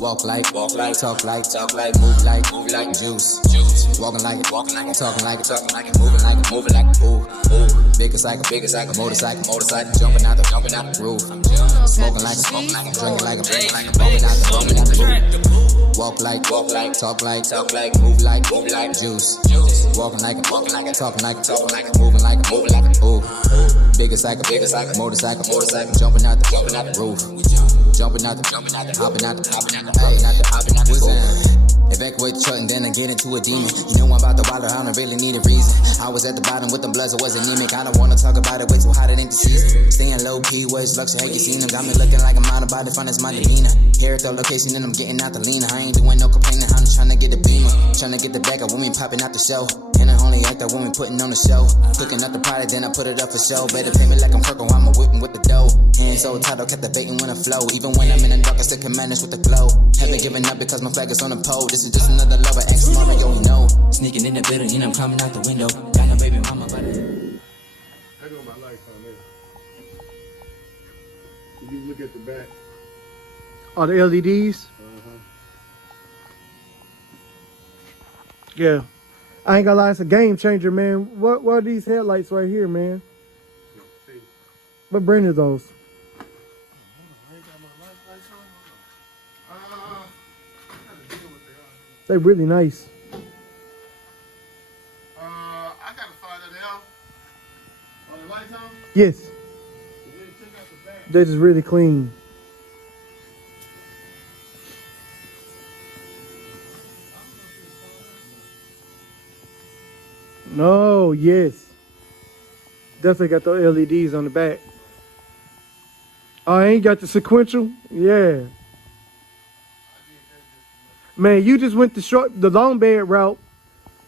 Walk like, talk like, move like juice. Walking like it, talking like it, moving like it, ooh. Bigger cycle, motorcycle, jumping out the roof. Smoking like it, drinking like it, bumping out the roof. Walk like, talk like, move like juice. Walking like it, talking like it, moving like it, ooh. Bigger cycle, motorcycle, jumping out the roof. Jumping out the, hopping out the roof. Evacuate the truck and then I get into a demon. You know I'm about the water, I don't really need a reason. I was at the bottom with the bloods, I was anemic. I don't wanna talk about it, way too hot, it ain't the season. Staying low key, what's luxury, have you seen them? Got me looking like I'm out about it, fun, that's my demeanor. Here at the location and I'm getting out the leaner. I ain't doing no complaining, I'm just trying to get the beamer. Trying to get the back up when we popping out the show. And I only act up when we putting on the show. Cooking up the product, then I put it up for show. Better pay me like I'm Kirk, I'm a whipping with the dough. Hands so tight, I'll kept the baiting when I flow. Even when I'm in the dark, I still can manage with the glow. Haven't given up because my flag is on the pole. This is just another lover, ex Mario, you know. Sneaking in the building and I'm coming out the window. Got no baby mama, but I know my life on this. If you look at the back. Oh, the LEDs? Yeah. I ain't gonna lie, it's a game changer, man. What are these headlights right here, man? What brand are those? They really nice. I gotta find it out. Are the lights on? Yes. Check out the back. They're just really clean. No, yes. Definitely got the LEDs on the back. Oh, I ain't got the sequential? Yeah. Man, you just went the long bed route.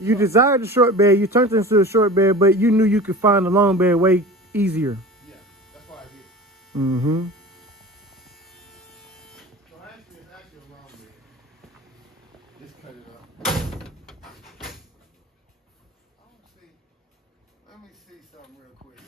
You desired the short bed, you turned it into a short bed, but you knew you could find the long bed way easier. Yeah, that's why I did. Mm-hmm. So actually, it's actually a long bed. Just cut it up. Let me see something real quick.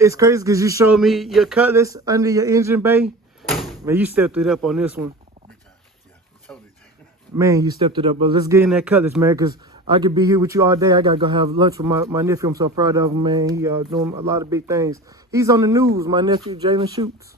It's crazy because you showed me your Cutlass under your engine bay. Man, you stepped it up on this one. Big time. Yeah, totally. Man, you stepped it up. But let's get in that Cutlass, man, because I could be here with you all day. I got to go have lunch with my nephew. I'm so proud of him, man. He doing a lot of big things. He's on the news, my nephew, Jalen Shoots.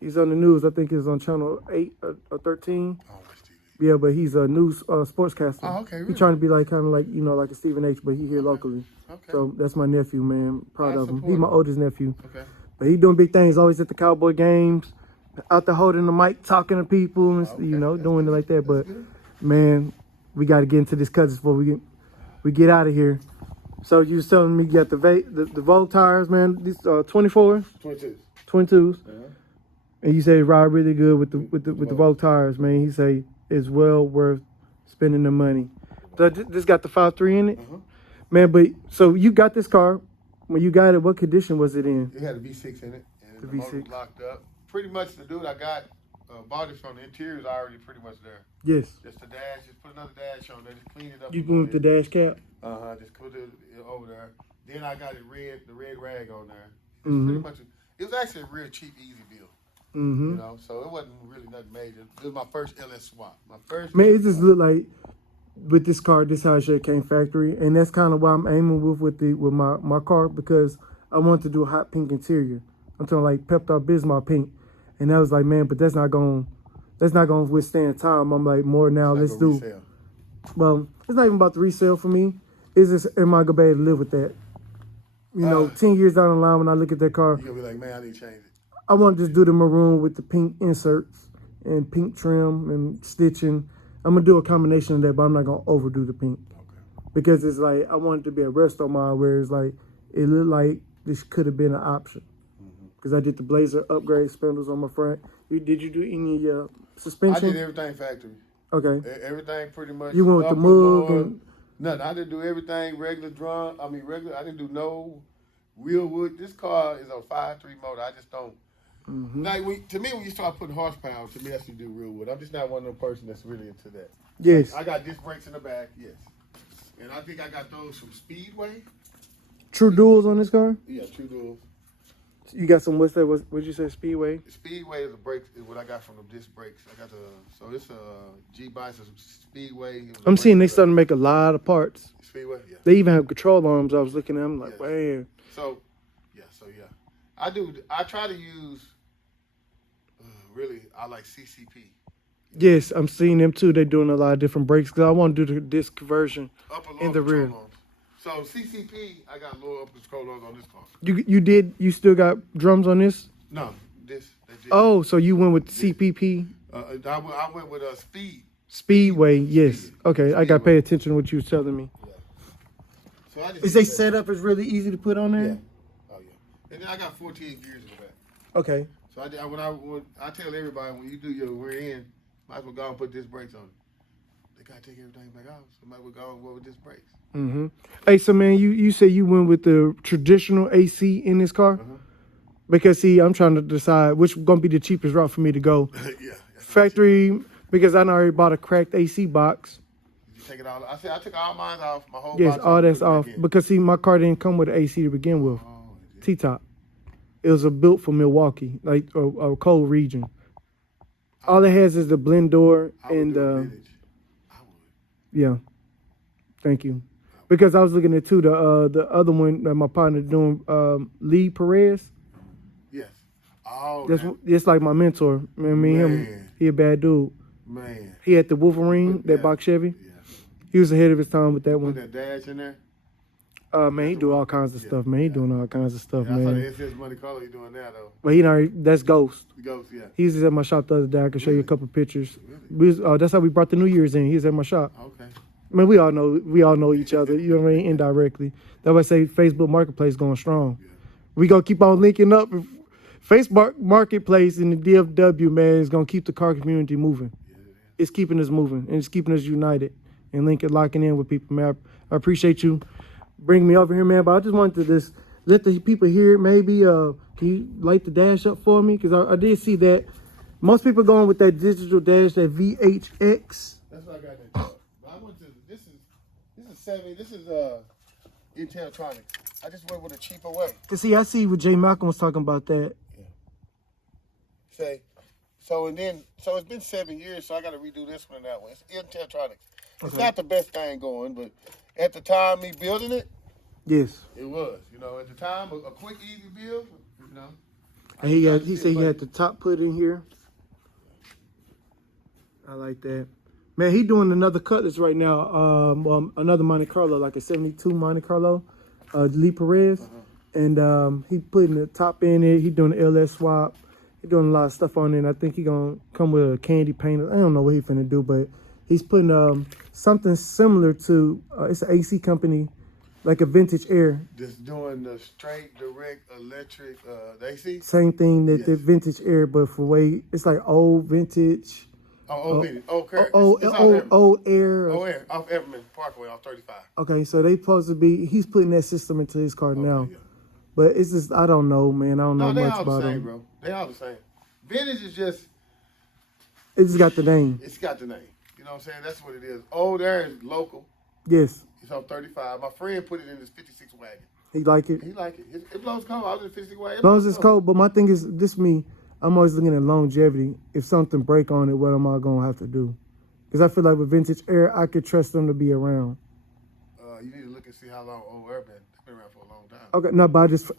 He's on the news. I think he's on channel 8 or 13. Oh, watch TV. Yeah, but he's a news sportscaster. Oh, okay, really? He's trying to be like kind of like, you know, like a Stephen H, but he here locally. Okay. So that's my nephew, man. Proud I of him. support He's my him. oldest nephew. Okay. But he doing big things. Always at the Cowboy games, out there holding the mic, talking to people, and Okay, you know, that's doing good. it like that. But That's good. man, we got to get into this Cutlass before we get out of here. So you was telling me you got the Vogue tires, man. These 24s, 22. 22s, Uh-huh. and you say they ride really good with the Vogue tires, man. He say it's well worth spending the money. So this got the 5.3 in it, man. But so you got this car. When you got it, what condition was it in? It had a V6 in it, and The the motor was V6. locked up. Pretty much the dude I got bought it from. The interior is already pretty much there. Yes. Just the dash, just put another dash on there, just clean it up. You going with the dash cap? Just put it over there. Then I got the red rag on there. It's Mhm. pretty much. It was actually a real cheap, easy build. Mm-hmm. You know, so it wasn't really nothing major. It was my first LS swap. My first. Man, it just looked like with this car, this how it should have came factory, and that's kind of why I'm aiming with my car, because I wanted to do a hot pink interior. I'm talking like Pepto Bismol pink, and I was like, man, but that's not gonna withstand time. I'm like, more now. Let's do. Resale. Well, it's not even about the resale for me. It's just, am I gonna be able to live with that? You know, 10 years down the line, when I look at that car, You're gonna be like, man, I need to change it. I want to just do the maroon with the pink inserts and pink trim and stitching. I'm gonna do a combination of that, but I'm not gonna overdo the pink, because it's like I want it to be a resto mod where it's like it looked like this could have been an option. Because I did the Blazer upgrade spindles on my front. Did you do any suspension? I did everything factory. Okay. Everything pretty much. You went with the upper, mug lower, and Nothing. I didn't do everything regular drum. I mean regular. I didn't do no real wood. This car is a 5.3 motor. I just don't. Like to me, when you start putting horsepower, to me that's you do real wood. I'm just not one of them person that's really into that. Yes. I got disc brakes in the back. Yes. And I think I got those from Speedway. True duals on this car? Yeah, True Duals. You got some, what's that? What'd you say, Speedway? Speedway is a brake, is what I got from the disc brakes. I got so it's a G-Bison Speedway. I'm seeing they starting to make a lot of parts. Speedway, yeah. They even have control arms. I was looking at them like, Yeah. man. So I try to use, really, I like CCP. Yes, I'm seeing them too. They're doing a lot of different brakes because I want to do the disc conversion Upper lower in the rear. control arms. So CCP, I got lower upper control arms on this car. You still got drums on this? No, this. Oh, so you went with CPP? I went with Speedway, yes. Okay, I got to pay attention to what you was telling me. Yeah. So I just Is they setup is really easy to put on there? Yeah. Oh yeah. And then I got 14 gears in the back. Okay. So when I tell everybody when you do your rear end, might as well go and put disc brakes on it. They gotta take everything back out. So might as well go and go with disc brakes. Mm-hmm. Hey, so man, you say you went with the traditional AC in this car? Because see, I'm trying to decide which gonna be the cheapest route for me to go. Yeah. Factory, because I already bought a cracked AC box. Did you take it all? I took all mine off. My whole Yes, box all off, that's put it off. back in. Because see, my car didn't come with an AC to begin with. Oh, it did. T-top. It was a built for Milwaukee, like a cold region. All it has is the blend door I would and do a vintage. I would. yeah. Thank you. Because I was looking at too the other one that my partner doing, Lee Perez. Yes. Oh, That's that, just like my mentor. Me and him, Man. he a bad dude. man. He had the Wolverine, Yeah. that box Chevy. Yeah. He was ahead of his time with that Put one. that dash in there. Man, he do all kinds of Yeah. stuff, man. He doing all kinds of stuff, Yeah, I saw man. the SS Money Color you doing now though. But he already, that's Ghost. The Ghost, yeah. He was at my shop the other day. I can show you a Really? couple pictures. Really? That's how we brought the New Year's in. He was at my shop. Okay. I mean, we all know each other. You know what I mean? Indirectly. That's why I say Facebook Marketplace going strong. Yeah. We gonna keep on linking up. Facebook Marketplace and the DFW, man, is gonna keep the car community moving. Yeah, it is. It's keeping us moving and it's keeping us united and locking in with people, man. I appreciate you bringing me over here, man. But I just wanted to just let the people hear. Maybe can you light the dash up for me? Because I did see that most people going with that digital dash, that VHX. That's what I got in that truck. But I went to this is Inteltronics. I just went with a cheaper way. Cause see, I see what Jay Malcolm was talking about that. So it's been 7 years, so I got to redo this one and that one. It's Inteltronics. It's Okay. not the best thing going, but at the time me building it, Yes. it was. You know, at the time a quick, easy build. You know. And he said he had the top put in here. I like that. Man, he doing another Cutlass right now. Another Monte Carlo, like a 72 Monte Carlo, Lee Perez. And he putting the top in it. He doing the LS swap. He doing a lot of stuff on it. And I think he gonna come with a candy paint. I don't know what he finna do, but he's putting something similar to it's an AC company, like a Vintage Air. Just doing the straight, direct, electric, the AC. Same thing that the Yes. Vintage Air, but for way it's like old vintage. Oh, Vintage. Okay. Old It's Air. Oh, yeah, off Everman Parkway, off 35. Okay, so they supposed to be. He's putting that system into his car now, yeah. but it's just I don't know, man. I don't know No, they much all the about same, them. bro. They all the same. Vintage is just, It just got the name. it's got the name. You know what I'm saying? That's what it is. Old Air is local. Yes, It's on 35. My friend put it in his 56 wagon. he like it. He like it. It blows cold. I was in 56 wagon. As long as it's cold. But my thing is, this me. I'm always looking at longevity. If something break on it, what am I gonna have to do? Because I feel like with Vintage Air, I could trust them to be around. You need to look and see how long Old Air been. They've been around for a long time. Okay, no, but I just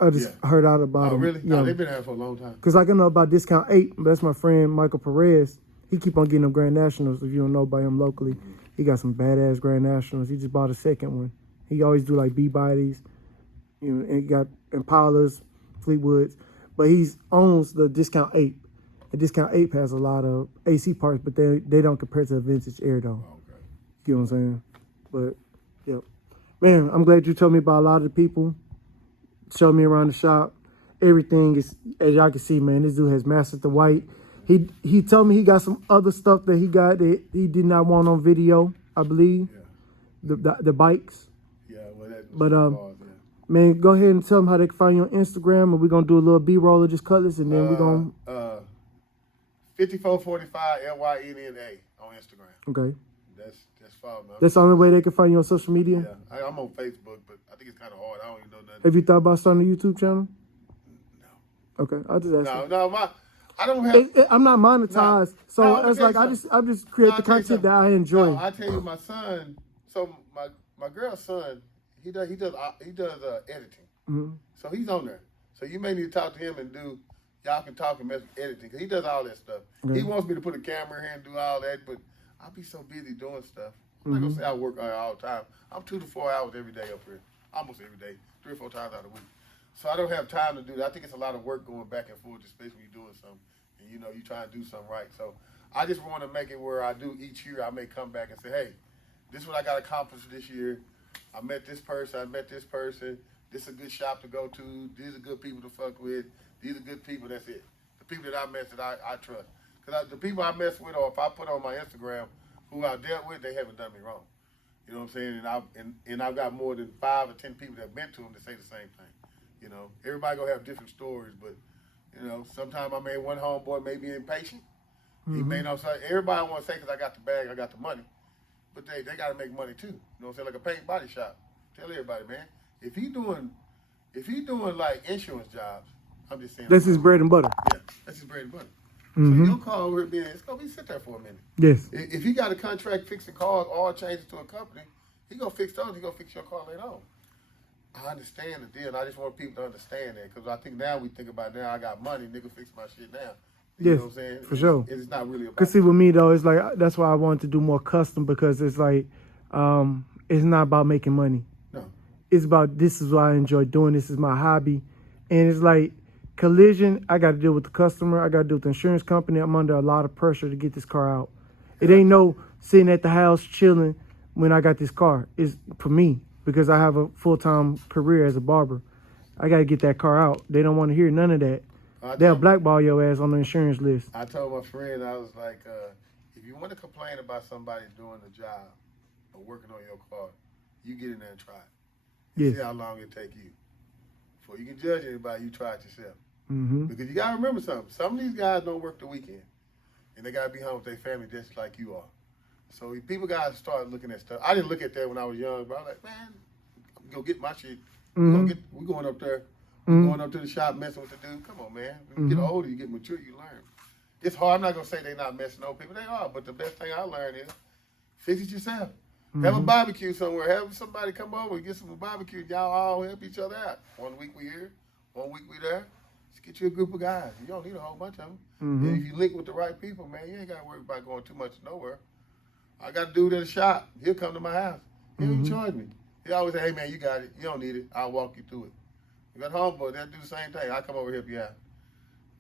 Yeah. heard out about Oh, them. really? Yeah. No, they've been around for a long time. Because I can know about Discount 8, but that's my friend Michael Perez. He keep on getting them Grand Nationals. If you don't know about him locally, he got some badass Grand Nationals. He just bought a second one. He always do like B-bodies, you know, and he got Impalas, Fleetwoods. But he owns the Discount 8. The Discount 8 has a lot of AC parts, but they don't compare to the Vintage Air though. Okay. You know what I'm saying? But, yeah. Man, I'm glad you told me about a lot of the people. Showed me around the shop. Everything is, as y'all can see, man, this dude has mastered the white. He told me he got some other stuff that he got that he did not want on video, I believe. Yeah. the bikes. Yeah, well, that's But, cars, yeah. Man, go ahead and tell them how they can find you on Instagram, and we're gonna do a little B-roll of this Cutlass, and then we're gonna 5445 LYNNA on Instagram. okay. That's fine, man. That's the only way they can find you on social media. Yeah, I'm on Facebook, but I think it's kind of hard. I don't even know nothing. Have you thought about starting a YouTube channel? No. Okay, I'll just ask. I don't have. I'm not monetized, so No, it's okay, like so- I just create No, the I'll tell you content that I enjoy. No, I tell you, my son. So my girl's son, he does editing. Mhm. So he's on there. So you may need to talk to him and y'all can talk and mess with editing because he does all that stuff. Okay. He wants me to put a camera here and do all that, but I'll be so busy doing stuff. I'm not gonna say I work all the time. I'm 2 to 4 hours every day up here, almost every day, 3 or 4 times out of the week. So I don't have time to do that. I think it's a lot of work going back and forth, especially when you're doing something and you try to do something right. So I just want to make it where I do each year. I may come back and say, hey, this is what I got accomplished this year. I met this person. I met this person. This is a good shop to go to. These are good people to fuck with. These are good people. That's it. The people that I met that I trust. Because the people I mess with, or if I put on my Instagram who I dealt with, they haven't done me wrong. You know what I'm saying? And I've got more than 5 or 10 people that have been to them that say the same thing. Everybody gonna have different stories, but sometimes one homeboy may be impatient. He may not say. Everybody want to say because I got the bag, I got the money, but they got to make money too. You know what I'm saying? Like a paint body shop. Tell everybody, man, if he doing like insurance jobs, I'm just saying. That's his bread and butter. Yeah, that's his bread and butter. So your car over here being, it's gonna be sit there for a minute. Yes. If he got a contract fixing cars, all changes to a company, he gonna fix those. He gonna fix your car later on. I understand the deal, and I just want people to understand that because I think now we think about now I got money, nigga, fix my shit now. You know what I'm saying? For sure. It's not really about. Cause see, with me though, it's like that's why I wanted to do more custom because it's like it's not about making money. No. It's about this is what I enjoy doing. This is my hobby, and it's like collision. I got to deal with the customer. I got to deal with the insurance company. I'm under a lot of pressure to get this car out. It ain't no sitting at the house chilling when I got this car. It's for me because I have a full-time career as a barber. I got to get that car out. They don't want to hear none of that. They'll blackball your ass on the insurance list. I told my friend, I was like, if you want to complain about somebody doing the job or working on your car, you get in there and try it. Yes. See how long it take you. Before you can judge anybody, you try it yourself. Mm-hmm. Because you got to remember something. Some of these guys don't work the weekend. And they got to be home with their family just like you are. So people got to start looking at stuff. I didn't look at that when I was young, but I was like, man, I'm going to get my shit. We're going up there. Going up to the shop, messing with the dude. Come on, man. When you get older, you get mature, you learn. It's hard. I'm not going to say they're not messing with people. They are. But the best thing I learned is fix it yourself. Have a barbecue somewhere. Have somebody come over and get some barbecue. Y'all all help each other out. 1 week we here, 1 week we there. Just get you a group of guys. You don't need a whole bunch of them. And if you link with the right people, man, you ain't got to worry about going too much nowhere. I got a dude at the shop. He'll come to my house. He'll charge me. He always say, hey, man, you got it. You don't need it. I'll walk you through it. You got homeboy, they'll do the same thing. I'll come over here help you out.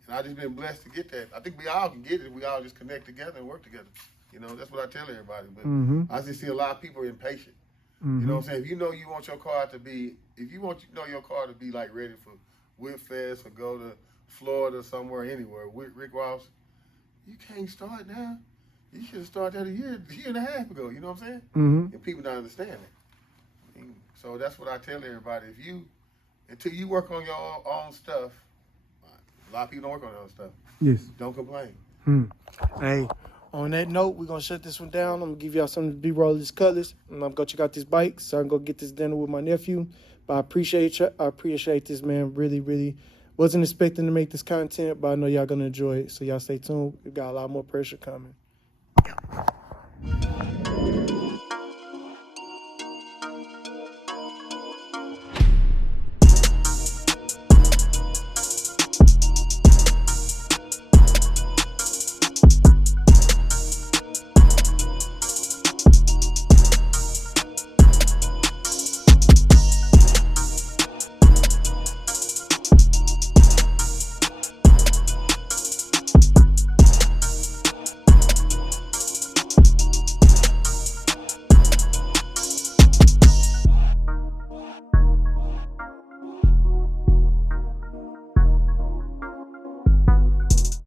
And I just been blessed to get that. I think we all can get it. We all just connect together and work together. That's what I tell everybody. But I just see a lot of people are impatient. You know what I'm saying? If you know you want your car to be, your car to be like ready for Whip Fest or go to Florida somewhere, anywhere, with Rick Ross, you can't start now. You should have started that a year and a half ago. You know what I'm saying? And people don't understand it. So that's what I tell everybody. Until you work on your own stuff, a lot of people don't work on their own stuff. Yes. Don't complain. Hey, on that note, we're going to shut this one down. I'm going to give y'all something to B-roll this Cutlass. And I'm going to go check out this bike so I can go get this dinner with my nephew. But I appreciate this, man. Really, really wasn't expecting to make this content, but I know y'all going to enjoy it. So y'all stay tuned. We got a lot more pressure coming.